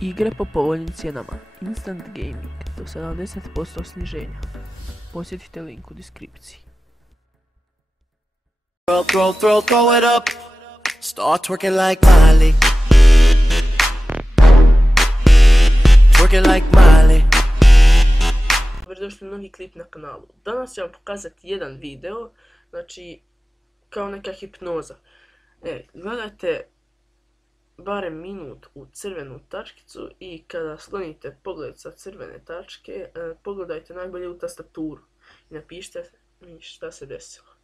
Igre po povoljnim cijenama. Instant Gaming do 70% sniženja. Posjetite link u deskripciji. Throw it up. Start twerking like Miley. Twerking like Miley. Dobrodošli u novi klip na kanalu. Danas ću vam pokazati jedan video, znači kao neka hipnoza. Gledajte barem minut u crvenu tačkicu i kada sklonite pogled sa crvene tačke, pogledajte najbolje u tastaturu i napišite mi šta se desilo.